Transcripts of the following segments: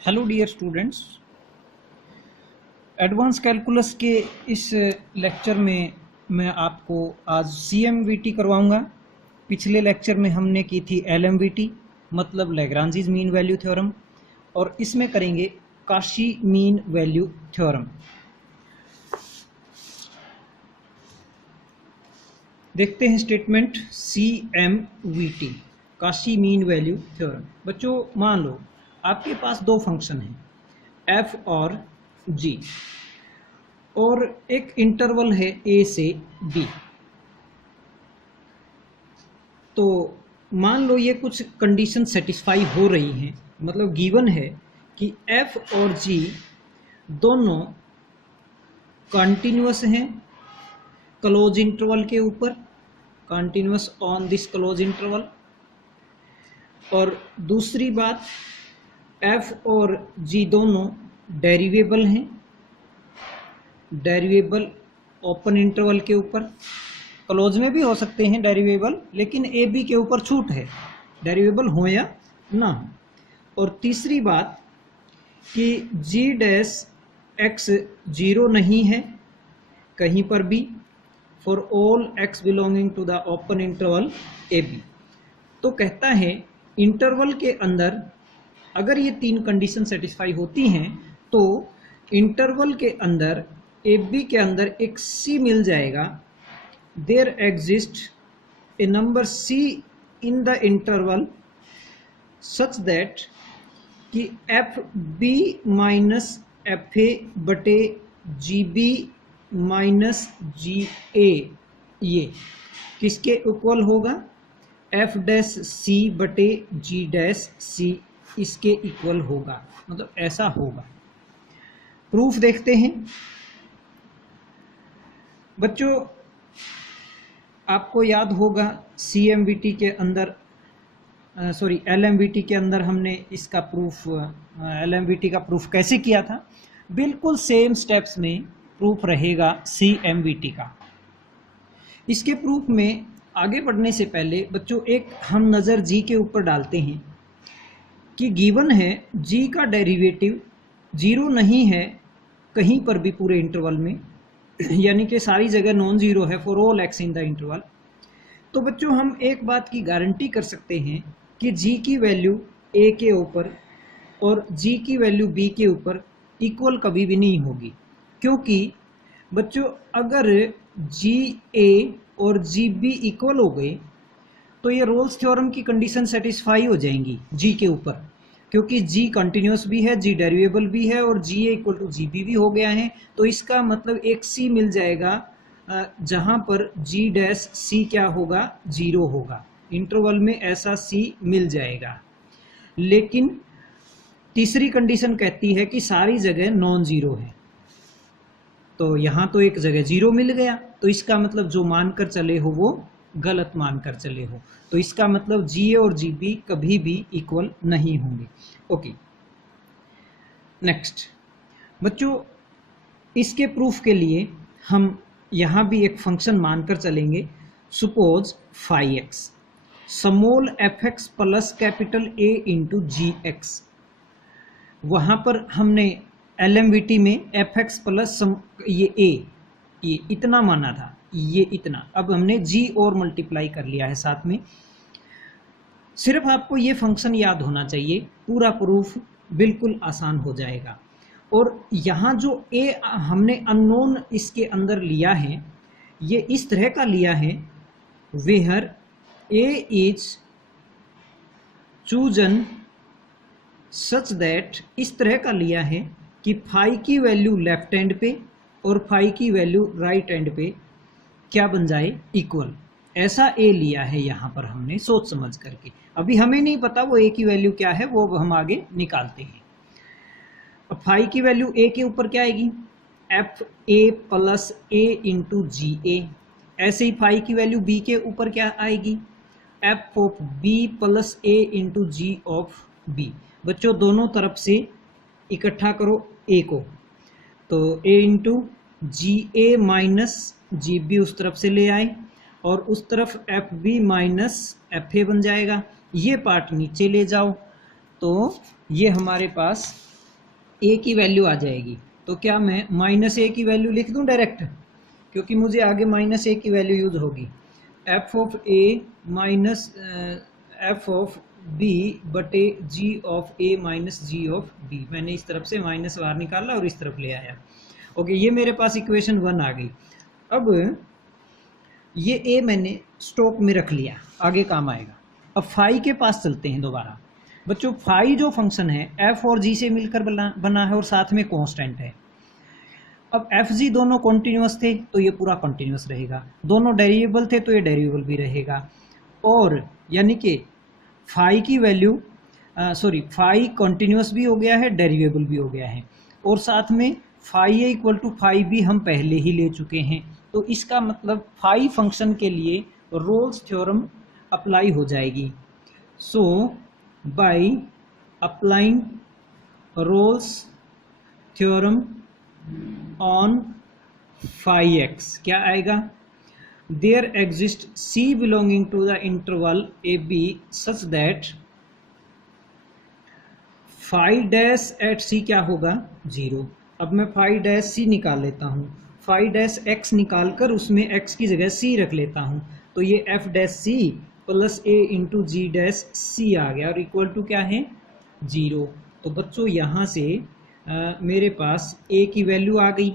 Hello dear students, advance calculus के इस lecture में मैं आपको आज CMVT करवाऊंगा। पिछले लेक्चर में हमने की थी LMVT मतलब लैग्रांजीज मीन वैल्यू थ्योरम, और इसमें करेंगे काशी मीन वैल्यू थ्योरम। देखते हैं statement CMVT, Kashi mean value theorem. बच्चों मान लो आपके पास दो फंक्शन हैं f और g, और एक इंटरवल है a से b। तो मान लो ये कुछ कंडीशन सेटिस्फाई हो रही हैं, मतलब गिवन है कि f और g दोनों कंटिन्यूअस हैं क्लोज इंटरवल के ऊपर, continuous on this close interval. और दूसरी बात, f और g दोनों डेरिवेबल हैं, डेरिवेबल ओपन इंटरवल के ऊपर। क्लोज में भी हो सकते हैं डेरिवेबल, लेकिन ए बी के ऊपर छूट है, डेरिवेबल हो या ना हो। और तीसरी बात कि g डैश x जीरो नहीं है कहीं पर भी, for all x belonging to the open interval a b. तो कहता है इंटरवल के अंदर अगर ये तीन कंडीशन सेटिस्फाई होती हैं तो इंटरवल के अंदर ए बी के अंदर एक c मिल जाएगा। There exist a number c in the interval such that कि f b minus f a बटे जी बी माइनस जी ए ये किसके इक्वल होगा, एफ डैश सी बटे जी डैश सी इसके इक्वल होगा, मतलब ऐसा होगा। प्रूफ देखते हैं। बच्चों आपको याद होगा CMVT के अंदर LMVT के अंदर हमने इसका प्रूफ, LMVT का प्रूफ कैसे किया था। बिल्कुल सेम स्टेप्स में प्रूफ रहेगा CMVT का। इसके प्रूफ में आगे बढ़ने से पहले बच्चों एक हम नज़र G के ऊपर डालते हैं कि गिवन है G का डेरिवेटिव जीरो नहीं है कहीं पर भी पूरे इंटरवल में, यानी कि सारी जगह नॉन जीरो है for all x in the interval. तो बच्चों हम एक बात की गारंटी कर सकते हैं कि g की वैल्यू a के ऊपर और g की वैल्यू b के ऊपर इक्वल कभी भी नहीं होगी, क्योंकि बच्चों अगर ga और gb इक्वल हो गए तो ये रोल्स थ्योरम की कंडीशन सेटिस्फाई हो जाएंगी g के ऊपर, क्योंकि g कंटिन्यूस भी है, g डेरिवेबल भी है और ga इक्वल टू gb भी हो गया है। तो इसका मतलब एक c मिल जाएगा जहां पर g डैश c क्या होगा, जीरो होगा। इंटरवल में ऐसा c मिल जाएगा। लेकिन तीसरी कंडीशन कहती है कि सारी जगह नॉन जीरो है, तो यहां तो एक जगह जीरो मिल गया, तो इसका मतलब जो मानकर चले हो वो गलत मानकर चले हो, तो इसका मतलब GA और GB कभी भी इक्वल नहीं होंगे। ओके नेक्स्ट बच्चों, इसके प्रूफ के लिए हम यहां भी एक फंक्शन मानकर चलेंगे। Suppose phi x small f x plus capital A into g x. वहां पर हमने LMVT में एफ एक्स प्लस ये A ये इतना माना था, ये इतना, अब हमने g और मल्टीप्लाई कर लिया है साथ में। सिर्फ आपको ये फंक्शन याद होना चाहिए, पूरा प्रूफ बिल्कुल आसान हो जाएगा। और यहाँ जो a हमने अननोन इसके अंदर लिया है, ये इस तरह का लिया है, where a is chosen such that, इस तरह का लिया है कि फाई की वैल्यू लेफ्ट हैंड पे और फाई की वैल्यू राइट हैंड पे क्या बन जाए, इक्वल। ऐसा a लिया है यहाँ पर हमने सोच समझ करके। अभी हमें नहीं पता वो a की वैल्यू क्या है, वो हम आगे निकालते हैं। अब फाई की वैल्यू a के ऊपर क्या आएगी, f a plus a into g a. ऐसे ही फाई की वैल्यू b के ऊपर क्या आएगी, f of b plus a into g of b। बच्चों दोनों तरफ से इकट्ठा करो a को, तो a into g a minus g b उस तरफ से ले आए, और उस तरफ f b minus f a बन जाएगा। ये पार्ट नीचे ले जाओ, तो ये हमारे पास a की वैल्यू आ जाएगी। तो क्या मैं -a की वैल्यू लिख दूं डायरेक्ट, क्योंकि मुझे आगे -a की वैल्यू यूज होगी। f of a minus f of b बटे g of a minus g of b। मैंने इस तरफ से माइनस बाहर निकाला और इस तरफ ले आया। ओके, ये मेरे पास इक्वेशन 1 आ गई। अब ये a मैंने स्टॉक में रख लिया, आगे काम आएगा। अब फाई के पास चलते हैं दोबारा। बच्चों फाई जो फंक्शन है f और g से मिलकर बना है और साथ में कांस्टेंट है। अब एफ जी दोनों कॉन्टिन्यूस थे तो ये पूरा कॉन्टिन्यूस रहेगा, दोनों डेरिवेबल थे तो ये डेरिवेबल भी रहेगा। और यानी कि फाई की वैल्यू फाई कॉन्टिन्यूस भी हो गया है, डेरिवेबल भी हो गया है, और साथ में phi A equal to phi B हम पहले ही ले चुके हैं। तो इसका मतलब फाई फंक्शन के लिए रोल्स थ्योरम अप्लाई हो जाएगी। So by applying Rolle's theorem on phi x क्या आएगा, there exist c belonging to the interval a b such that phi dash at c क्या होगा 0। अब मैं फाई डैश सी निकाल लेता हूँ, फाई डैश एक्स निकाल कर उसमें एक्स की जगह सी रख लेता हूँ, तो ये F dash C plus a into ji dash सी आ गया और इक्वल टू क्या है 0। तो बच्चों यहाँ से मेरे पास a की वैल्यू आ गई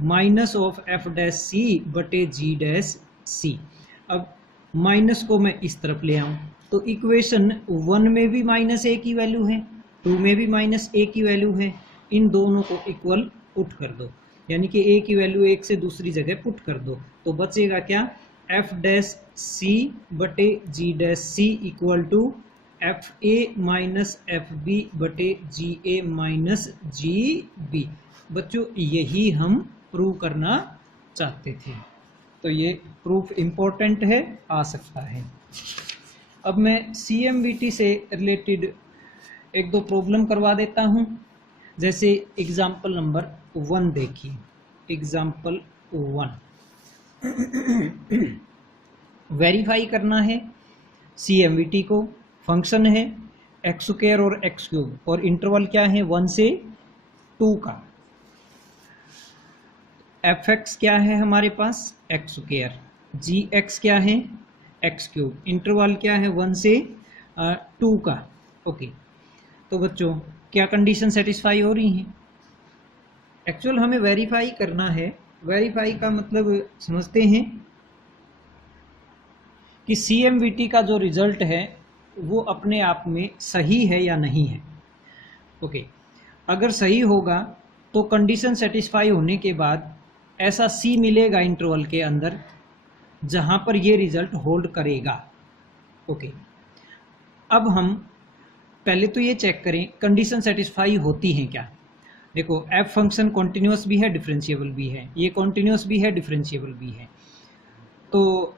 minus of F dash c बटे जी डैश सी। अब माइनस को मैं इस तरफ ले आऊं तो इक्वेशन 1 में भी -a की वैल्यू है, 2 में भी -a की वैल्यू है, इन दोनों को इक्वल पुट कर दो, यानी कि a की वैल्यू एक से दूसरी जगह पुट कर दो, तो बचेगा क्या एफ डैश सी बटे g dash c equal to f a minus f b बटे g a minus g B. बच्चों यही हम प्रूव करना चाहते थे, तो ये प्रूफ इम्पोर्टेंट है, आ सकता है। अब मैं CMVT से रिलेटेड एक दो प्रॉब्लम करवा देता हूँ। जैसे एग्जाम्पल नंबर 1 देखिए, एग्जाम्पल 1 वेरीफाई करना है CMVT को। फंक्शन है एक्स स्क्वायर और एक्स क्यूब और इंटरवल क्या है 1 से 2 का। एफ एक्स क्या है हमारे पास एक्स स्क्वायर, जी एक्स क्या है एक्स क्यूब, इंटरवल क्या है 1 से 2 का। ओके, तो बच्चों क्या कंडीशन सेटिस्फाई हो रही हैं? एक्चुअल हमें वेरीफाई करना है। वेरीफाई का मतलब समझते हैं कि CMVT का जो रिजल्ट है वो अपने आप में सही है या नहीं है। ओके, अगर सही होगा तो कंडीशन सेटिस्फाई होने के बाद ऐसा C मिलेगा इंटरवल के अंदर जहां पर ये रिजल्ट होल्ड करेगा। ओके, अब हम पहले तो ये चेक करें कंडीशन सेटिस्फाई होती हैं क्या। देखो f फंक्शन कॉन्टिन्यूस भी है डिफरेंशिएबल भी है, ये कॉन्टिन्यूस भी है डिफरेंशिएबल भी है। तो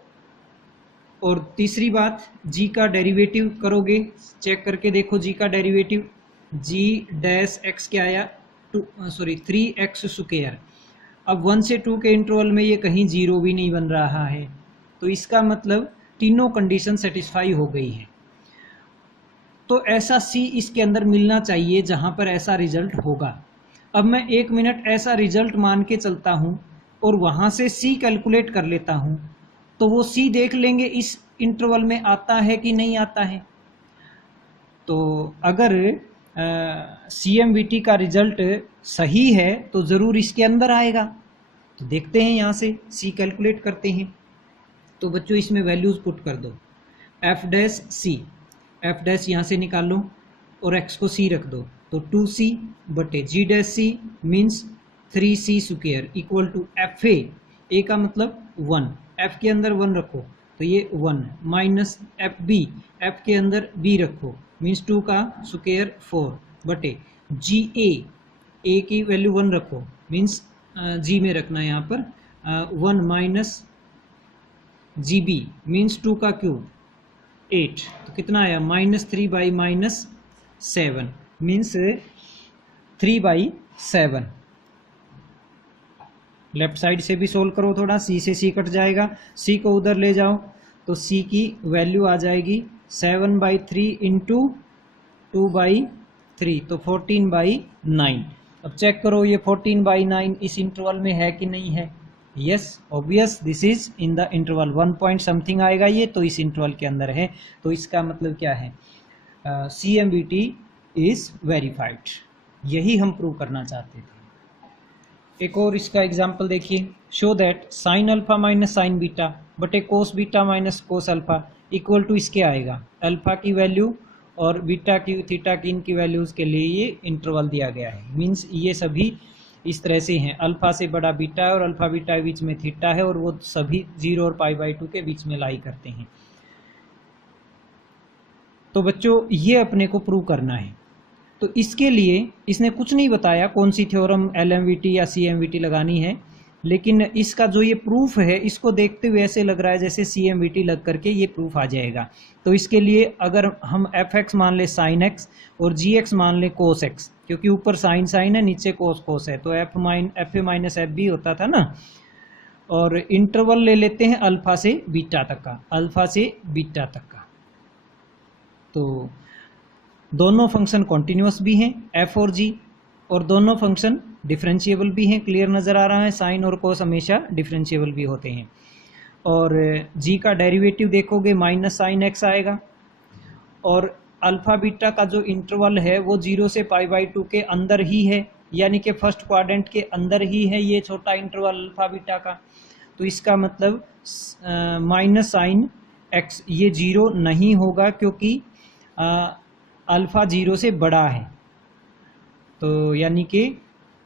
और तीसरी बात g का डेरिवेटिव करोगे, चेक करके देखो g का डेरिवेटिव g डैश x क्या आया 3x स्क्वायर। अब 1 से 2 के इंटरवल में ये कहीं 0 भी नहीं बन रहा है, तो इसका मतलब तीनों कंडीशन सेटिस्फाई हो गई है। तो ऐसा c इसके अंदर मिलना चाहिए जहां पर ऐसा रिजल्ट होगा। अब मैं 1 मिनट ऐसा रिजल्ट मान के चलता हूं और वहां से c कैलकुलेट कर लेता हूं, तो वो c देख लेंगे इस इंटरवल में आता है कि नहीं आता है। तो अगर CMVT का रिजल्ट सही है तो ज़रूर इसके अंदर आएगा। तो देखते हैं यहाँ से c कैलकुलेट करते हैं। तो बच्चों इसमें वैल्यूज़ पुट कर दो, एफ डैश सी, एफ डैश यहाँ से निकाल लो और x को c रख दो, तो 2c बटे g dash c means 3c square equal to f a का मतलब 1, f के अंदर 1 रखो तो ये 1 माइनस एफ बी, एफ के अंदर b रखो मीन्स 2 का स्क्वायर 4 बटे जी ए की वैल्यू 1 रखो मीन्स g में रखना है यहाँ पर 1 माइनस जी बी मीन्स 2 का क्यूब 8, तो कितना आया -3 बाई -7 मीन्स 3/7। लेफ्ट साइड से भी सोल्व करो थोड़ा, c से c कट जाएगा, c को उधर ले जाओ तो c की वैल्यू आ जाएगी 7/3 इंटू 2/3, तो 14/9। अब चेक करो ये 14/9 इस इंटरवल में है कि नहीं है। Yes obvious, this is in the interval 1 point something आएगा ये, तो इस इंटरवल के अंदर है। तो इसका मतलब क्या है, CMVT इज वेरीफाइड। यही हम प्रूव करना चाहते थे। एक और इसका एग्जांपल देखिए, show that sine alpha minus sine beta बटे cos beta minus cos alpha equal to इसके आएगा अल्फा की वैल्यू और बीटा की थीटा की इनकी वैल्यूज के लिए ये इंटरवल दिया गया है। मींस ये सभी इस तरह से हैं, अल्फा से बड़ा बीटा है और अल्फा बीटा के बीच में थीटा है, और वो सभी 0 और π/2 के बीच में लाई करते हैं। तो बच्चों ये अपने को प्रूव करना है। तो इसके लिए इसने कुछ नहीं बताया कौन सी थ्योरम LMVT या CMVT लगानी है, लेकिन इसका जो ये प्रूफ है इसको देखते हुए ऐसे लग रहा है जैसे CMVT लग करके ये प्रूफ आ जाएगा। तो इसके लिए अगर हम fx मान ले sin x और gx मान ले cos x, क्योंकि ऊपर sin sin है नीचे cos cos है, तो fa माइनस एफ भी होता था ना। और इंटरवल ले लेते हैं अल्फा से बीटा तक का, अल्फा से बीटा तक का। तो दोनों फंक्शन कॉन्टिन्यूस भी हैं f और g, और दोनों फंक्शन डिफरेंशिएबल भी हैं। क्लियर नज़र आ रहा है, साइन और कोस हमेशा डिफरेंशिएबल भी होते हैं। और g का डेरिवेटिव देखोगे माइनस साइन x आएगा, और अल्फा बीटा का जो इंटरवल है वो 0 से π/2 के अंदर ही है, यानी कि फर्स्ट क्वाड्रेंट के अंदर ही है ये छोटा इंटरवल अल्फा बीटा का। तो इसका मतलब माइनस साइन x ये 0 नहीं होगा, क्योंकि अल्फा 0 से बड़ा है। तो यानी कि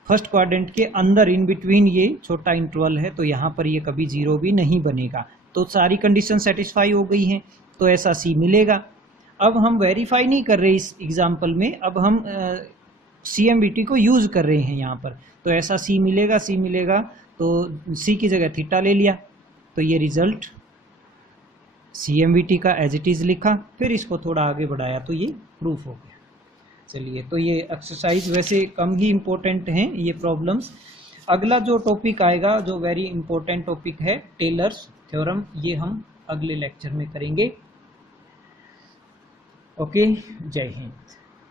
फर्स्ट क्वाड्रेंट के अंदर इन बिटवीन ये छोटा इंटरवल है, तो यहाँ पर ये कभी 0 भी नहीं बनेगा। तो सारी कंडीशन सेटिस्फाई हो गई हैं, तो ऐसा C मिलेगा। अब हम वेरीफाई नहीं कर रहे इस एग्जाम्पल में, अब हम CMVT को यूज़ कर रहे हैं यहाँ पर। तो ऐसा C मिलेगा, C मिलेगा, तो C की जगह थीटा ले लिया, तो ये रिजल्ट CMVT का एज इट इज़ लिखा, फिर इसको थोड़ा आगे बढ़ाया तो ये प्रूफ हो गया। चलिए, तो ये एक्सरसाइज वैसे कम ही इम्पोर्टेंट हैं ये प्रॉब्लम्स। अगला जो टॉपिक आएगा, जो वेरी इंपॉर्टेंट टॉपिक है, टेलर्स थ्योरम, ये हम अगले लेक्चर में करेंगे। ओके, जय हिंद।